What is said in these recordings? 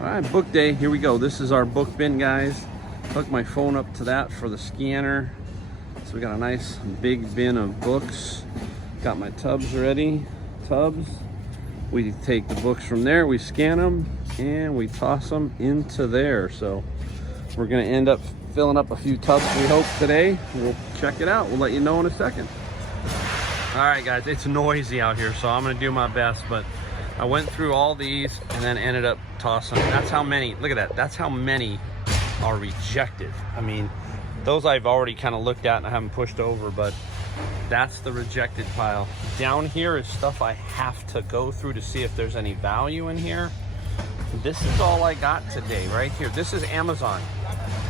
All right, book day, here we go. This is our book bin, guys. Hook my phone up to that for the scanner. So we got a nice big bin of books. Got my tubs ready, tubs. We take the books from there, we scan them, and we toss them into there. So we're gonna end up filling up a few tubs, we hope, today. We'll check it out, we'll let you know in a second. All right, guys, it's noisy out here, so I'm gonna do my best, but I went through all these and then ended up tossing. That's how many, look at that, that's how many are rejected. I mean, those I've already kind of looked at and I haven't pushed over, but that's the rejected pile. Down here is stuff I have to go through to see if there's any value in here. This is all I got today, right here. This is Amazon.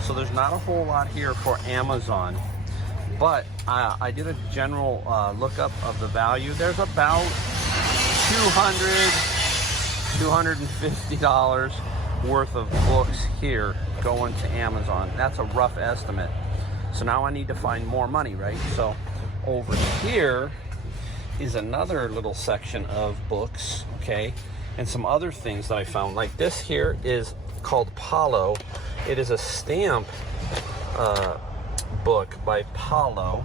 So there's not a whole lot here for Amazon, but I did a general lookup of the value. There's about $250 worth of books here going to Amazon. That's a rough estimate. So now I need to find more money, right? So over here is another little section of books, okay? And some other things that I found. Like this here is called Paulo. It is a stamp book by Paulo.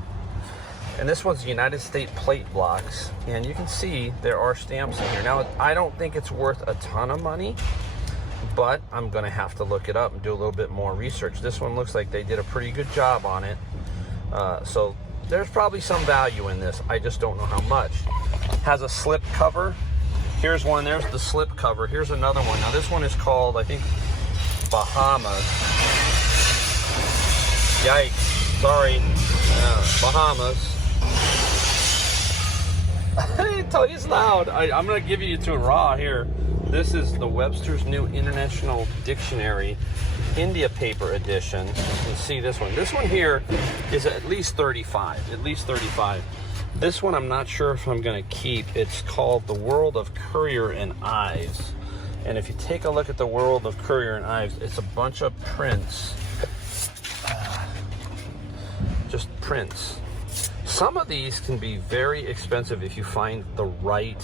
And this one's United States plate blocks. And you can see there are stamps in here. Now, I don't think it's worth a ton of money, but I'm gonna have to look it up and do a little bit more research. This one looks like they did a pretty good job on it. So there's probably some value in this. I just don't know how much. Has a slip cover. Here's one, there's the slip cover. Here's another one. Now this one is called, I think, Bahamas. Yikes, sorry, Bahamas. I tell you it's loud. I'm gonna give you to raw here. This is the Webster's New International Dictionary, India paper edition. You can see this one. This one here is at least 35, at least 35. This one I'm not sure if I'm gonna keep. It's called The World of Currier and Ives. And if you take a look at The World of Currier and Ives, it's a bunch of prints. Just prints. Some of these can be very expensive if you find the right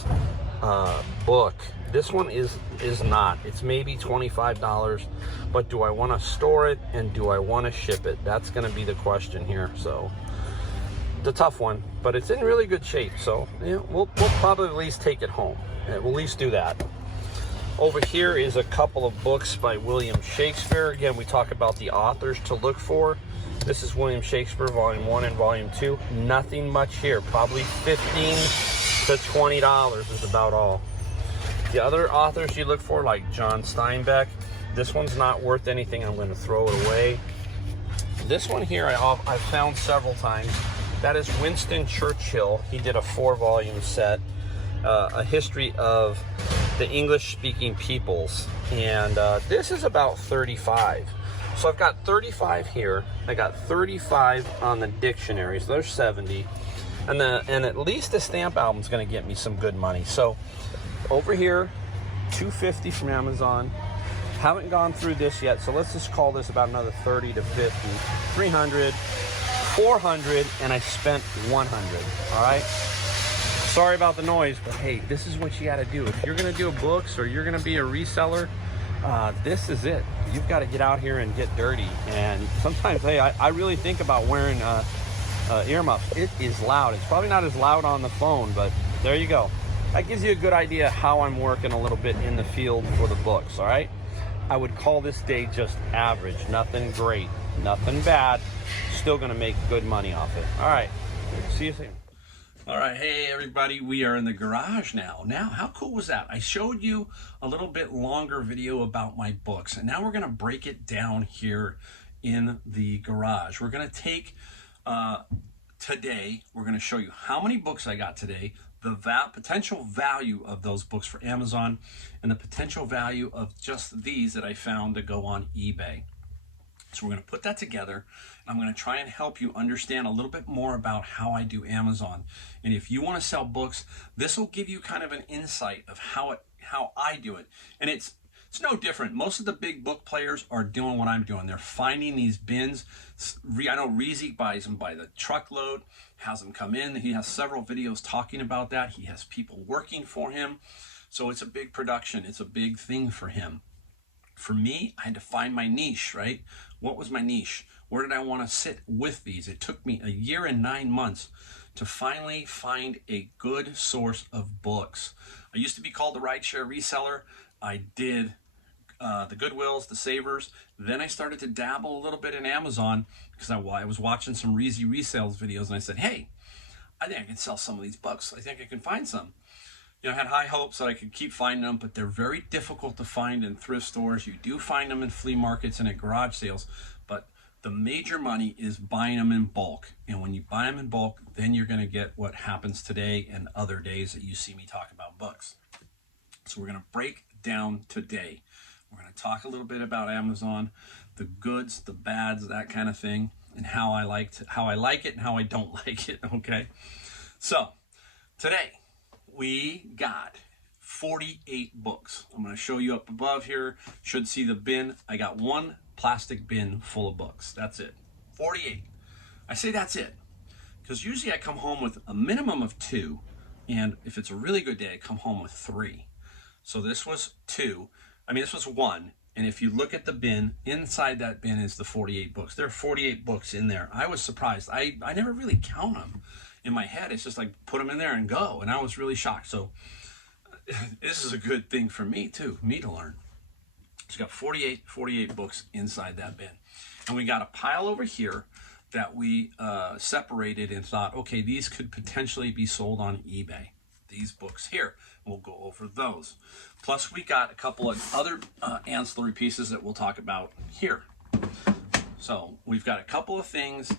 book. This one is not. It's maybe $25, but do I want to store it and do I want to ship it? That's going to be the question here. So it's a tough one, but it's in really good shape. So yeah, we'll probably at least take it home. We'll at least do that. Over here is a couple of books by William Shakespeare. Again, we talk about the authors to look for. This is William Shakespeare, Volume 1 and Volume 2. Nothing much here. Probably $15 to $20 is about all. The other authors you look for, like John Steinbeck, this one's not worth anything. I'm going to throw it away. This one here I've found several times. That is Winston Churchill. He did a 4-volume set, a history of the English-speaking peoples. And this is about 35. So I've got 35 here. I got 35 on the dictionary, so there's 70. And at least the stamp album's gonna get me some good money. So over here, $250 from Amazon. Haven't gone through this yet, so let's just call this about another 30 to 50. 300, 400, and I spent 100, all right? Sorry about the noise, but hey, this is what you gotta do. If you're gonna do books or you're gonna be a reseller, this is it. You've got to get out here and get dirty. And sometimes, hey, I really think about wearing earmuffs. It is loud. It's probably not as loud on the phone, but there you go. That gives you a good idea how I'm working a little bit in the field for the books, all right? I would call this day just average. Nothing great, nothing bad. Still going to make good money off it. All right, see you soon. All right, hey everybody, we are in the garage now. Now, how cool was that? I showed you a little bit longer video about my books, and now we're gonna break it down here in the garage. We're gonna take, today, we're gonna show you how many books I got today, the potential value of those books for Amazon, and the potential value of just these that I found to go on eBay. So we're going to put that together. I'm going to try and help you understand a little bit more about how I do Amazon. And if you want to sell books, this will give you kind of an insight of how I do it. And it's no different. Most of the big book players are doing what I'm doing. They're finding these bins. I know Reezy buys them by the truckload, has them come in. He has several videos talking about that. He has people working for him. So it's a big production. It's a big thing for him. For me, I had to find my niche, right? What was my niche? Where did I want to sit with these? It took me a year and 9 months to finally find a good source of books. I used to be called the rideshare reseller. I did the Goodwills, the Savers. Then I started to dabble a little bit in Amazon because I was watching some Reezy resales videos, and I said, hey, I think I can sell some of these books. I think I can find some. You know, I had high hopes that I could keep finding them, but they're very difficult to find in thrift stores. You do find them in flea markets and at garage sales, but the major money is buying them in bulk. And when you buy them in bulk, then you're going to get what happens today and other days that you see me talk about books. So we're going to break down today. We're going to talk a little bit about Amazon, the goods, the bads, that kind of thing, and how I like it and how I don't like it, okay? So today, we got 48 books. I'm going to show you up above here. Should see the bin. I got one plastic bin full of books. That's it. 48. I say that's it because usually I come home with a minimum of 2, and if it's a really good day, I come home with 3. So this was 2. I mean, this was 1. And if you look at the bin, inside that bin is the 48 books. There are 48 books in there. I was surprised. I never really count them. In my head, it's just like put them in there and go, and I was really shocked. So this is a good thing for me too, me to learn. So you got 48 books inside that bin, and we got a pile over here that we separated and thought, okay, these could potentially be sold on eBay. These books here, we'll go over those. Plus, we got a couple of other ancillary pieces that we'll talk about here. So we've got a couple of things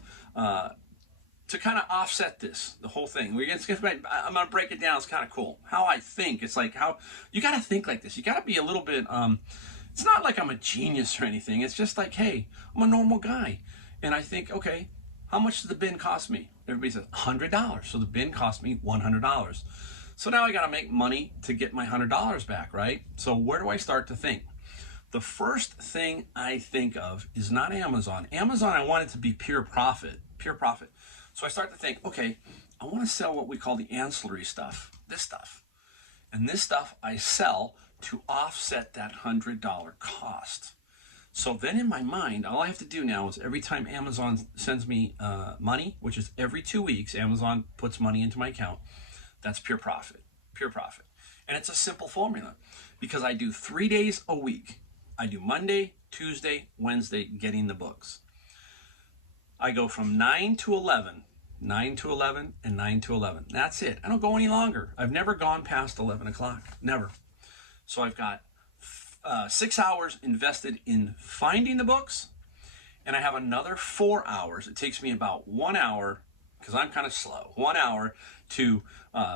to kind of offset this, the whole thing. I'm going to break it down. It's kind of cool. How I think. It's like how you got to think like this. You got to be a little bit, it's not like I'm a genius or anything. It's just like, hey, I'm a normal guy. And I think, okay, how much does the bin cost me? Everybody says $100. So the bin cost me $100. So now I got to make money to get my $100 back, right? So where do I start to think? The first thing I think of is not Amazon. Amazon, I want it to be pure profit. So I start to think, okay, I want to sell what we call the ancillary stuff, this stuff. And this stuff I sell to offset that $100 cost. So then in my mind, all I have to do now is every time Amazon sends me money, which is every 2 weeks, Amazon puts money into my account, that's pure profit. And it's a simple formula because I do 3 days a week. I do Monday, Tuesday, Wednesday, getting the books. I go from 9 to 11, and 9 to 11. That's it. I don't go any longer. I've never gone past 11 o'clock. Never. So I've got 6 hours invested in finding the books, and I have another 4 hours. It takes me about 1 hour, because I'm kind of slow, 1 hour to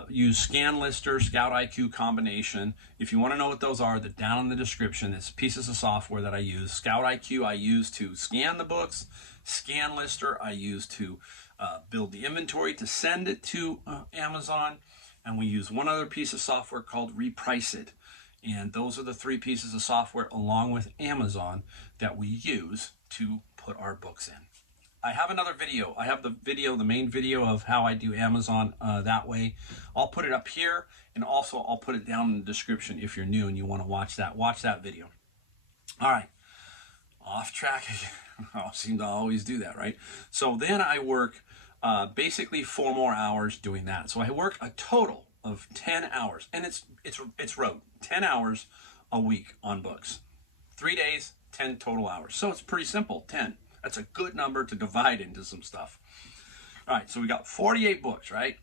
use Scan Lister, Scout IQ combination. If you want to know what those are, they're down in the description. It's pieces of software that I use. Scout IQ I use to scan the books. Scan Lister I use to build the inventory to send it to Amazon. And we use one other piece of software called Reprice It. And those are the 3 pieces of software along with Amazon that we use to put our books in. I have another video. I have the main video of how I do Amazon that way. I'll put it up here, and also I'll put it down in the description if you're new and you want to watch that video. All right, off track. I seem to always do that, right? So then I work basically 4 more hours doing that. So I work a total of 10 hours, and it's rote. 10 hours a week on books. 3 days, 10 total hours. So it's pretty simple, 10. That's a good number to divide into some stuff. All right, so we got 48 books, right?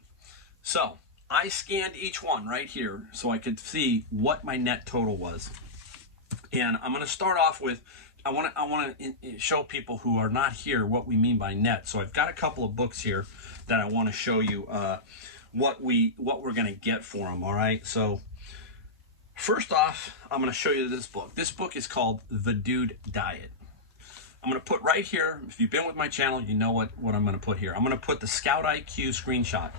So I scanned each one right here so I could see what my net total was. And I'm going to start off with, I want to show people who are not here what we mean by net. So I've got a couple of books here that I want to show you what we're going to get for them, all right? So first off, I'm going to show you this book. This book is called The Dude Diet. I'm going to put right here, if you've been with my channel, you know what I'm going to put here. I'm going to put the Scout IQ screenshot.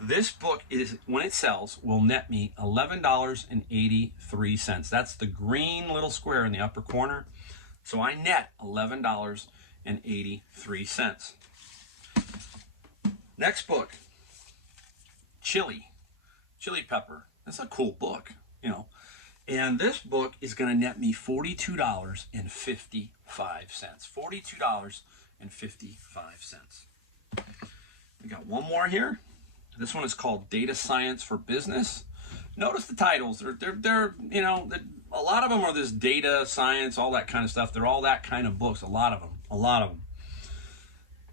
This book, when it sells, will net me $11.83. That's the green little square in the upper corner. So I net $11.83. Next book, Chili Pepper. That's a cool book, you know. And this book is going to net me $42.55. $42.55. We got one more here. This one is called Data Science for Business. Notice the titles. They're you know, a lot of them are this data science, all that kind of stuff. They're all that kind of books. A lot of them.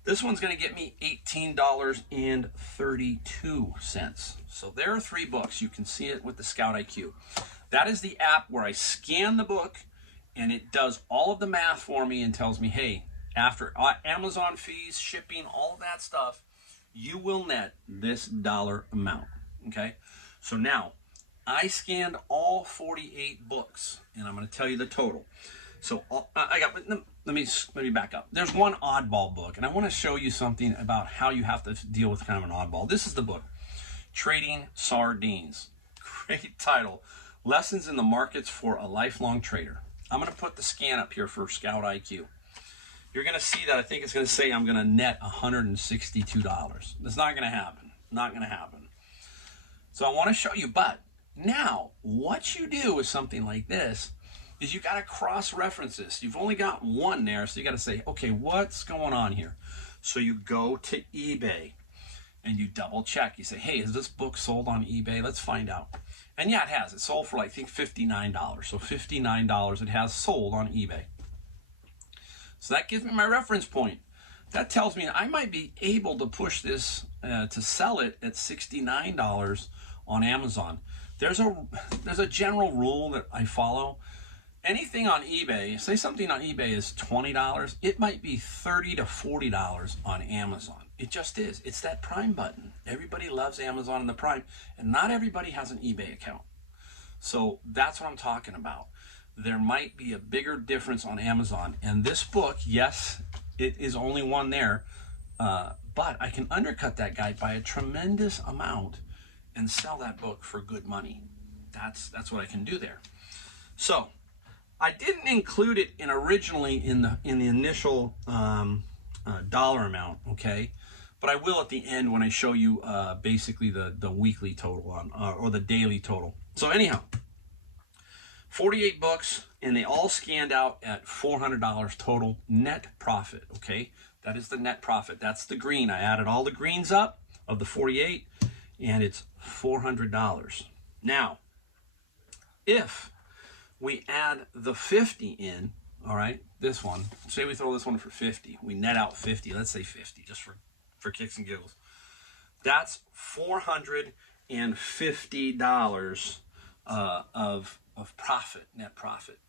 This one's going to get me $18.32. So there are 3 books. You can see it with the Scout IQ. That is the app where I scan the book and it does all of the math for me and tells me, hey, after Amazon fees, shipping, all of that stuff, you will net this dollar amount. Okay? So now, I scanned all 48 books, and I'm going to tell you the total. So let me back up. There's one oddball book, and I want to show you something about how you have to deal with kind of an oddball. This is the book, Trading Sardines. Great title. Lessons in the Markets for a Lifelong Trader. I'm going to put the scan up here for Scout IQ. You're going to see that I think it's going to say I'm going to net $162. That's not going to happen. Not going to happen. So I want to show you, but now what you do with something like this is you got to cross-reference this. You've only got one there, so you got to say, okay, what's going on here? So you go to eBay and you double check. You say, hey, is this book sold on eBay? Let's find out. And yeah, it has. It sold for, like, I think, $59. So $59 it has sold on eBay. So that gives me my reference point. That tells me I might be able to push this to sell it at $69 on Amazon. There's a general rule that I follow. Anything on eBay, say something on eBay is $20, it might be $30 to $40 on Amazon. It just is. It's that Prime button. Everybody loves Amazon and the Prime, and not everybody has an eBay account. So that's what I'm talking about. There might be a bigger difference on Amazon. And this book, yes, it is only one there, but I can undercut that guy by a tremendous amount and sell that book for good money. That's what I can do there. So I didn't include it originally in the initial dollar amount, okay? But I will at the end when I show you basically the weekly total on or the daily total. So anyhow, 48 books, and they all scanned out at $400 total net profit, okay? That is the net profit. That's the green. I added all the greens up of the 48, and it's $400. Now, if we add the 50 in, all right, this one, say we throw this one for 50. We net out 50. Let's say 50, just for kicks and giggles. That's $450 of profit, net profit.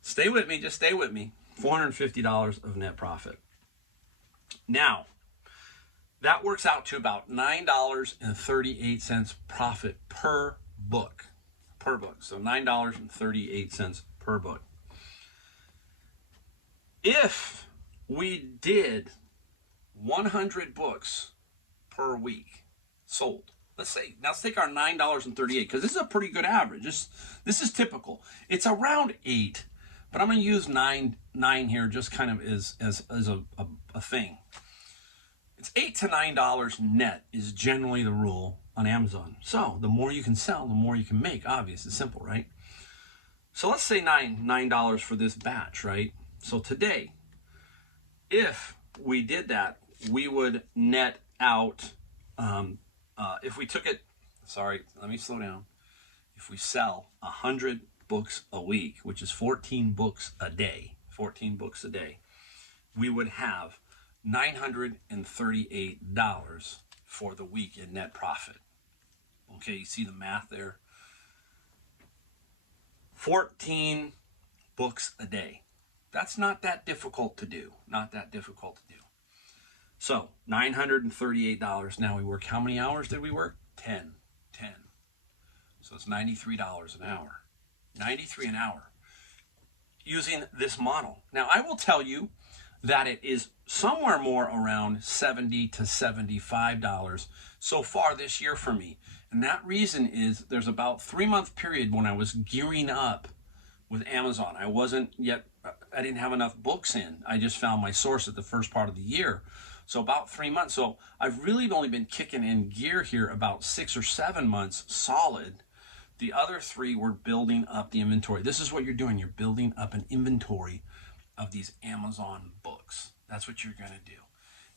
Stay with me, just stay with me. $450 of net profit. Now, that works out to about $9.38 profit per book. So $9.38 per book. If we did 100 books per week sold, let's take our $9.38, because this is a pretty good average. This is typical. It's around 8, but I'm going to use 9 here just kind of as a thing. It's $8 to $9 net is generally the rule on Amazon. So the more you can sell, the more you can make. Obvious, it's simple, right? So let's say $9 for this batch, right? So today, if we did that, we would net out, if we took it, sorry, let me slow down. If we sell 100 books a week, which is 14 books a day, we would have $938 for the week in net profit. Okay, you see the math there? 14 books a day. That's not that difficult to do. So $938. Now we work, how many hours did we work? 10. So it's $93 an hour. $93 an hour using this model. Now I will tell you that it is somewhere more around $70 to $75 so far this year for me. And that reason is there's about 3-month period when I was gearing up with Amazon. I didn't have enough books in. I just found my source at the first part of the year. So about 3 months. So I've really only been kicking in gear here about 6 or 7 months solid The other 3 were building up the inventory. This is what you're doing. You're building up an inventory of these Amazon books. That's what you're going to do.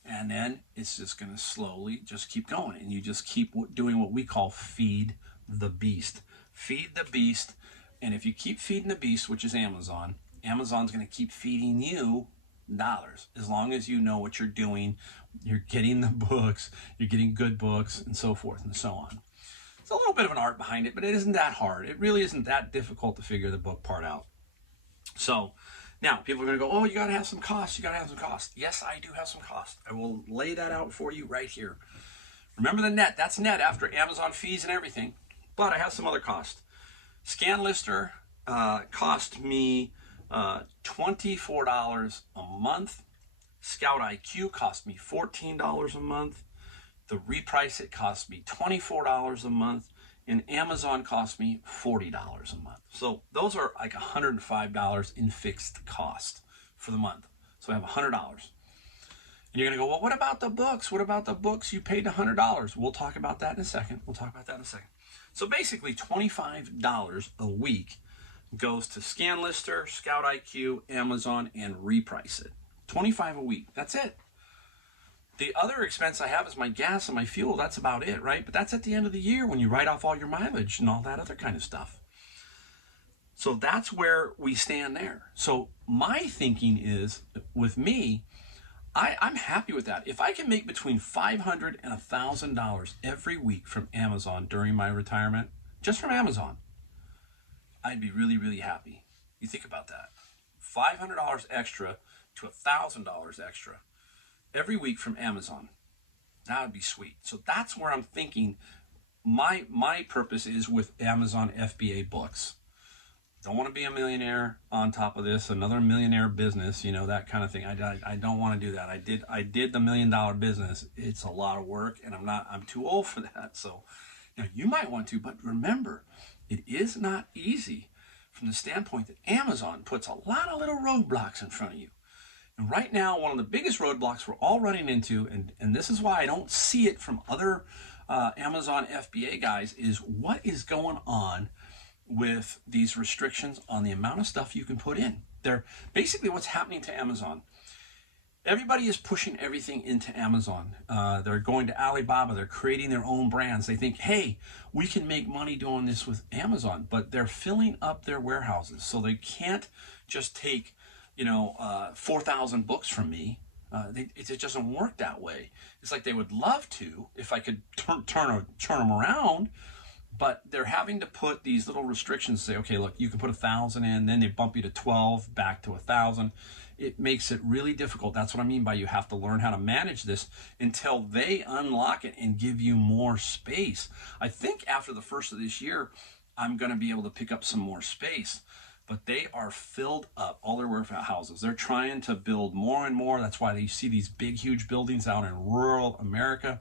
And then it's just going to slowly just keep going. And you just keep doing what we call feed the beast. Feed the beast. And if you keep feeding the beast, which is Amazon, Amazon's going to keep feeding you dollars. As long as you know what you're doing, you're getting the books, you're getting good books, and so forth and so on. It's a little bit of an art behind it, but it isn't that hard. It really isn't that difficult to figure the book part out. So now people are going to go, oh, you got to have some cost. You got to have some cost. Yes, I do have some cost. I will lay that out for you right here. Remember the net. That's net after Amazon fees and everything. But I have some other cost. ScanLister cost me $24 a month. Scout IQ cost me $14 a month. The Reprice It cost me $24 a month. And Amazon cost me $40 a month. So those are like $105 in fixed cost for the month. So I have $100. And you're going to go, well, what about the books? What about the books you paid $100? We'll talk about that in a second. So basically $25 a week goes to ScanLister, Scout IQ, Amazon, and Reprice It. $25 a week. That's it. The other expense I have is my gas and my fuel. That's about it, right? But that's at the end of the year when you write off all your mileage and all that other kind of stuff. So that's where we stand there. So my thinking is, with me, I'm happy with that. If I can make between $500 and $1,000 every week from Amazon during my retirement, just from Amazon, I'd be really, really happy. You think about that. $500 extra to $1,000 extra every week from Amazon. That would be sweet. So that's where I'm thinking my purpose is with Amazon FBA books. Don't want to be a millionaire on top of this, another millionaire business, you know, that kind of thing. I don't want to do that. I did the $1 million business. It's a lot of work, and I'm too old for that. So, you know, you might want to, but remember, it is not easy from the standpoint that Amazon puts a lot of little roadblocks in front of you. And right now, one of the biggest roadblocks we're all running into, and this is why I don't see it from other Amazon FBA guys, is what is going on with these restrictions on the amount of stuff you can put in. They're basically what's happening to Amazon. Everybody is pushing everything into Amazon. They're going to Alibaba. They're creating their own brands. They think, hey, we can make money doing this with Amazon, but they're filling up their warehouses. So they can't just take, 4,000 books from me. It doesn't work that way. It's like they would love to if I could turn them around, but they're having to put these little restrictions, say, okay, look, you can put 1,000 in, then they bump you to 12, back to 1,000. It makes it really difficult. That's what I mean by you have to learn how to manage this until they unlock it and give you more space. I think after the first of this year, I'm going to be able to pick up some more space, but they are filled up, all their warehouses. They're trying to build more and more. That's why you see these big, huge buildings out in rural America.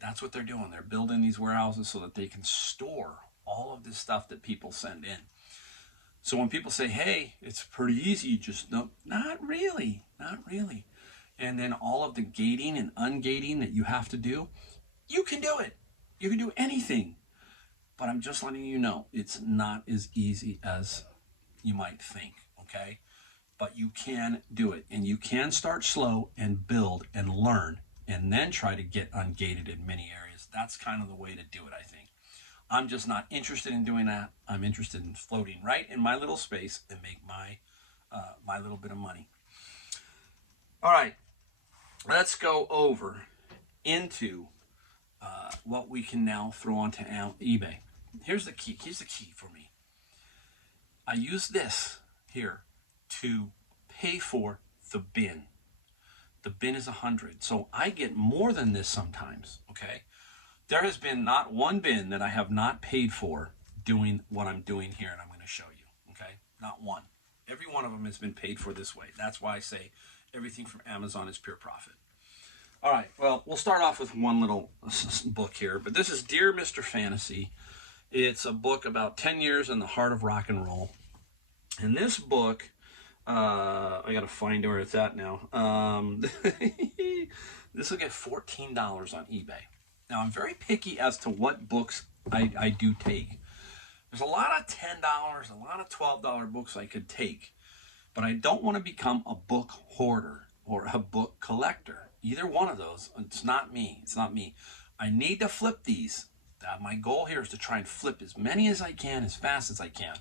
That's what they're doing. They're building these warehouses so that they can store all of this stuff that people send in. So when people say, hey, it's pretty easy, just no, not really. And then all of the gating and ungating that you have to do, you can do it. You can do anything. But I'm just letting you know, it's not as easy as you might think, okay? But you can do it. And you can start slow and build and learn, and then try to get ungated in many areas. That's kind of the way to do it, I think. I'm just not interested in doing that. I'm interested in floating right in my little space and make my little bit of money. All right, let's go over into what we can now throw onto eBay. Here's the key. Here's the key for me. I use this here to pay for the bin. The bin is 100, so I get more than this sometimes, okay? There has been not one bin that I have not paid for doing what I'm doing here, and I'm going to show you, okay? Not one. Every one of them has been paid for this way. That's why I say everything from Amazon is pure profit. All right, well, we'll start off with one little book here, but this is Dear Mr. Fantasy. It's a book about 10 years in the heart of rock and roll. And this book, I got to find where it's at now. This will get $14 on eBay. Now, I'm very picky as to what books I do take. There's a lot of $10, a lot of $12 books I could take, but I don't want to become a book hoarder or a book collector. Either one of those, it's not me. It's not me. I need to flip these. My goal here is to try and flip as many as I can, as fast as I can.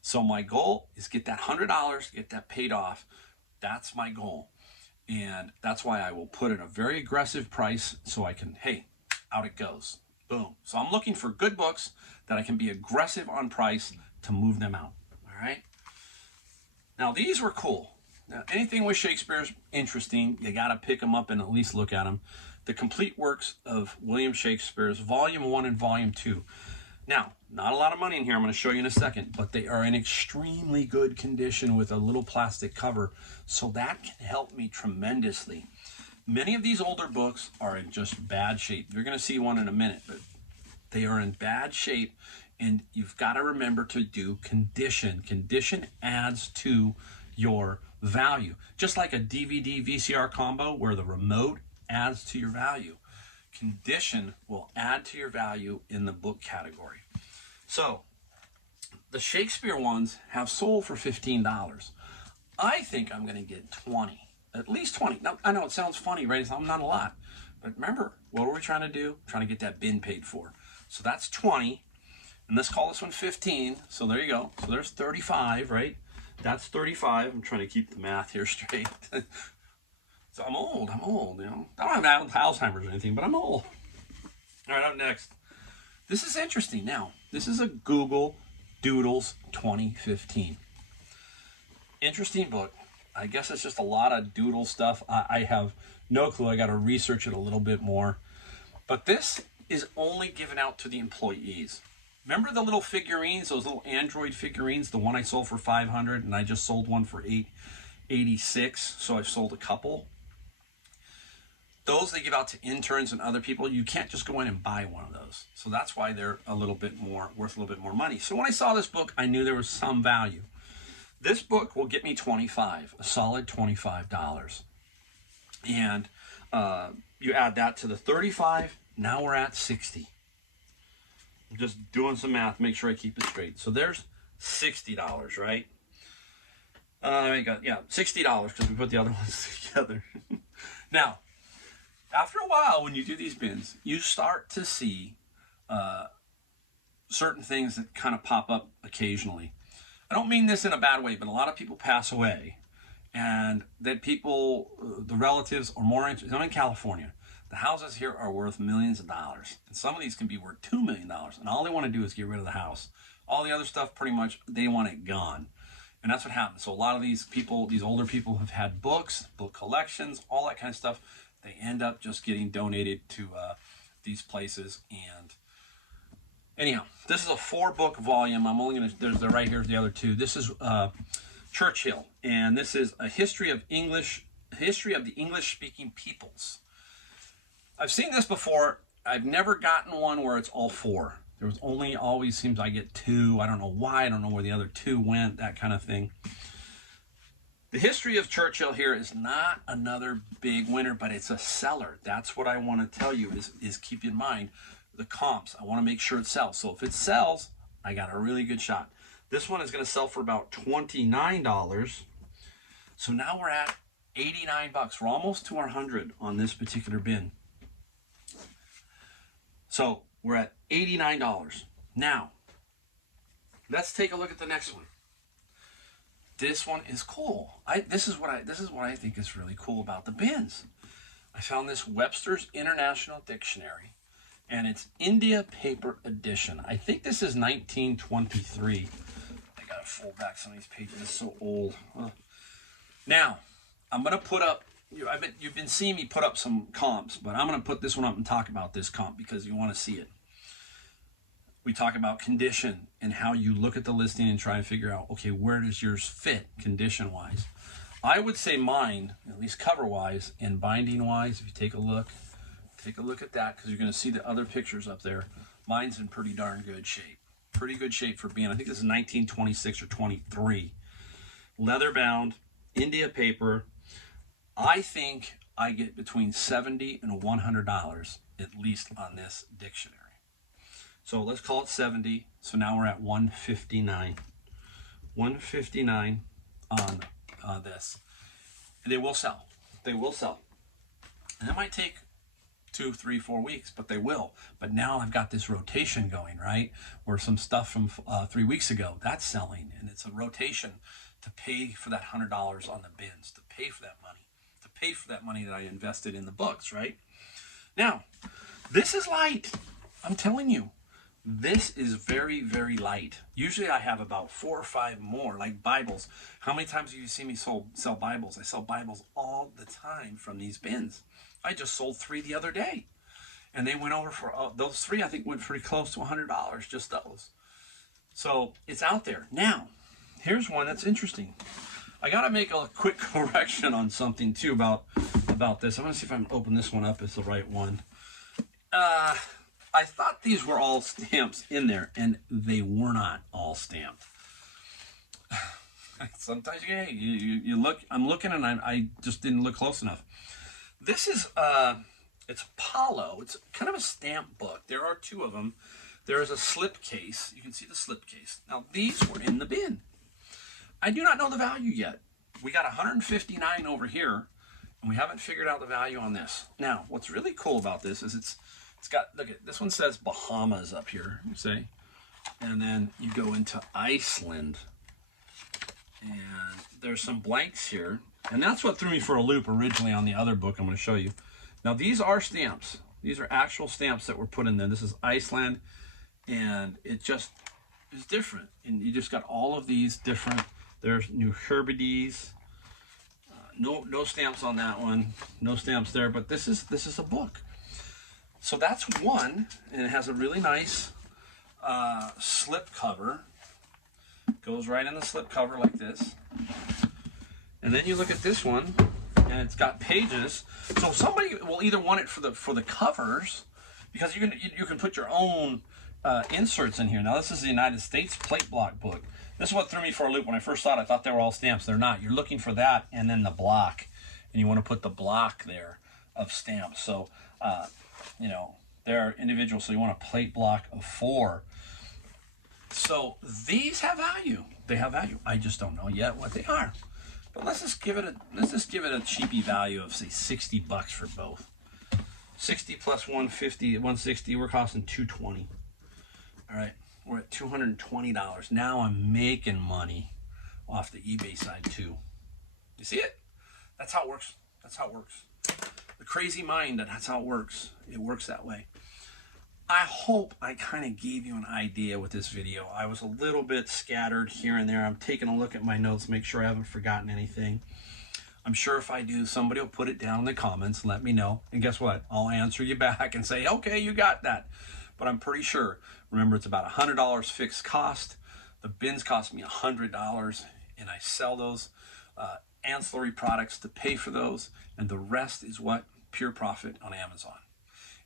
So my goal is get that $100, get that paid off. That's my goal. And that's why I will put in a very aggressive price so I can, hey, out it goes. Boom. So I'm looking for good books that I can be aggressive on price to move them out. All right. Now these were cool. Now anything with Shakespeare is interesting. You got to pick them up and at least look at them. The Complete Works of William Shakespeare's Volume 1 and Volume 2. Now, not a lot of money in here. I'm going to show you in a second, but they are in extremely good condition with a little plastic cover. So that can help me tremendously. Many of these older books are in just bad shape. You're going to see one in a minute, but they are in bad shape, and you've got to remember to do condition. Condition adds to your value. Just like a DVD VCR combo where the remote adds to your value. Condition will add to your value in the book category. So, the Shakespeare ones have sold for $15. I think I'm going to get 20. At least 20. Now, I know it sounds funny, right? It's not a lot. But remember, what were we trying to do? Trying to get that bin paid for. So that's 20. And let's call this one 15. So there you go. So there's 35, right? That's 35. I'm trying to keep the math here straight. So I'm old, you know. I don't have Alzheimer's or anything, but I'm old. All right, up next. This is interesting. Now, this is a Google Doodles 2015. Interesting book. I guess it's just a lot of doodle stuff. I have no clue. I got to research it a little bit more. But this is only given out to the employees. Remember the little figurines, those little Android figurines? The one I sold for $500 and I just sold one for $886. So I've sold a couple. Those they give out to interns and other people. You can't just go in and buy one of those. So that's why they're a little bit more, worth a little bit more money. So when I saw this book, I knew there was some value. This book will get me $25, a solid $25. And you add that to the 35, now we're at 60. I'm just doing some math, make sure I keep it straight. So there's $60, right? I got, yeah, $60 because we put the other ones together. Now, after a while, when you do these bins, you start to see certain things that kind of pop up occasionally. I don't mean this in a bad way, but a lot of people pass away, and that people, the relatives, are more interested. I'm in California. The houses here are worth millions of dollars, and some of these can be worth $2 million, and all they want to do is get rid of the house. All the other stuff, pretty much, they want it gone, and that's what happens. So a lot of these people, these older people, have had books, book collections, all that kind of stuff. They end up just getting donated to these places, and anyhow, this is a 4-book volume. I'm only going to, they're right here, the other two. This is Churchill, and this is a history of the English-speaking peoples. I've seen this before. I've never gotten one where it's all 4. There was only always seems I get 2. I don't know why. I don't know where the other 2 went, that kind of thing. The history of Churchill here is not another big winner, but it's a seller. That's what I want to tell you is keep in mind the comps. I want to make sure it sells. So if it sells, I got a really good shot. This one is going to sell for about $29. So now we're at $89. We're almost to our 100 on this particular bin. So we're at $89. Now, let's take a look at the next one. This one is cool. This is what I think is really cool about the bins. I found this Webster's International Dictionary, and it's India paper edition. I think this is 1923. I gotta fold back some of these pages. It's so old. Now, I'm gonna put up. You've been seeing me put up some comps, but I'm gonna put this one up and talk about this comp because you want to see it. We talk about condition and how you look at the listing and try and figure out, okay, where does yours fit condition-wise? I would say mine, at least cover-wise and binding-wise, if you take a look at that, because you're going to see the other pictures up there. Mine's in pretty darn good shape. Pretty good shape for being, I think this is 1926 or 23. Leather-bound, India paper. I think I get between $70 and $100 at least on this dictionary. So let's call it 70. So now we're at 159. 159 on this. And they will sell. They will sell. And it might take 2, 3, 4 weeks, but they will. But now I've got this rotation going, right? Where some stuff from 3 weeks ago, that's selling. And it's a rotation to pay for that $100 on the bins, to pay for that money, to pay for that money that I invested in the books, right? Now, this is light. I'm telling you, this is very, very light. Usually I have about 4 or 5 more, like Bibles. How many times have you seen me sell Bibles? I sell Bibles all the time from these bins. I just sold 3 the other day. And they went over for, those 3 I think went pretty close to $100, just those. So it's out there. Now, here's one that's interesting. I got to make a quick correction on something too about this. I'm going to see if I can open this one up. It's the right one. I thought these were all stamps in there, and they were not all stamped. Sometimes you look, I'm looking and I just didn't look close enough. This is, it's Apollo. It's kind of a stamp book. There are 2 of them. There is a slip case. You can see the slip case. Now, these were in the bin. I do not know the value yet. We got 159 over here, and we haven't figured out the value on this. Now, what's really cool about this is it's got, look at, this one says Bahamas up here, you see? And then you go into Iceland, and there's some blanks here. And that's what threw me for a loop originally on the other book I'm going to show you. Now, these are stamps. These are actual stamps that were put in there. This is Iceland, and it just is different. And you just got all of these different. There's New Hebrides. No stamps on that one. No stamps there, but this is a book. So that's one, and it has a really nice slip cover. Goes right in the slip cover like this. And then you look at this one, and it's got pages. So somebody will either want it for the covers, because you can put your own inserts in here. Now, this is the United States plate block book. This is what threw me for a loop when I first saw it. I thought they were all stamps. They're not. You're looking for that and then the block, and you want to put the block there of stamps. So, you know, they're individual. So you want a plate block of 4. So these have value. They have value. I just don't know yet what they are. But let's just give it a cheapy value of, say, $60 for both. 60 plus 150, 160. We're costing $220. All right. We're at $220. Now I'm making money off the eBay side too. You see it? That's how it works. That's how it works. The crazy mind, that's how it works. It works that way. I hope I kind of gave you an idea with this video. I was a little bit scattered here and there. I'm taking a look at my notes, make sure I haven't forgotten anything. I'm sure if I do, somebody will put it down in the comments and let me know. And guess what? I'll answer you back and say, okay, you got that. But I'm pretty sure. Remember, it's about $100 fixed cost. The bins cost me $100, and I sell those ancillary products to pay for those, and the rest is what? Pure profit on Amazon.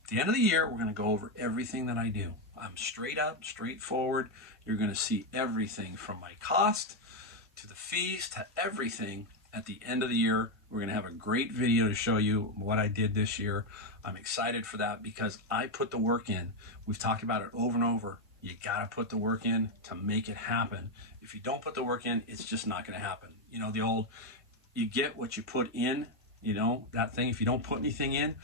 At the end of the year, we're going to go over everything that I do. I'm straight up, straightforward. You're going to see everything from my cost to the fees to everything. At the end of the year, we're going to have a great video to show you what I did this year. I'm excited for that because I put the work in. We've talked about it over and over. You got to put the work in to make it happen. If you don't put the work in, it's just not going to happen. You know, the old, you get what you put in, you know, that thing. If you don't put anything in,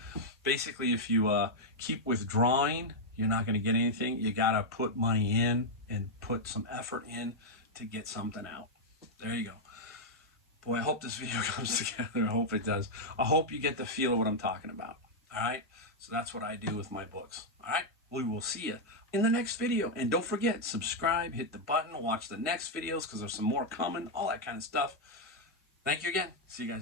basically if you keep withdrawing, you're not going to get anything. You got to put money in and put some effort in to get something out. There you go. Boy, I hope this video comes together. I hope it does. I hope you get the feel of what I'm talking about. All right? So that's what I do with my books. All right? We will see you in the next video. And don't forget, subscribe, hit the button, watch the next videos because there's some more coming, all that kind of stuff. Thank you again. See you guys.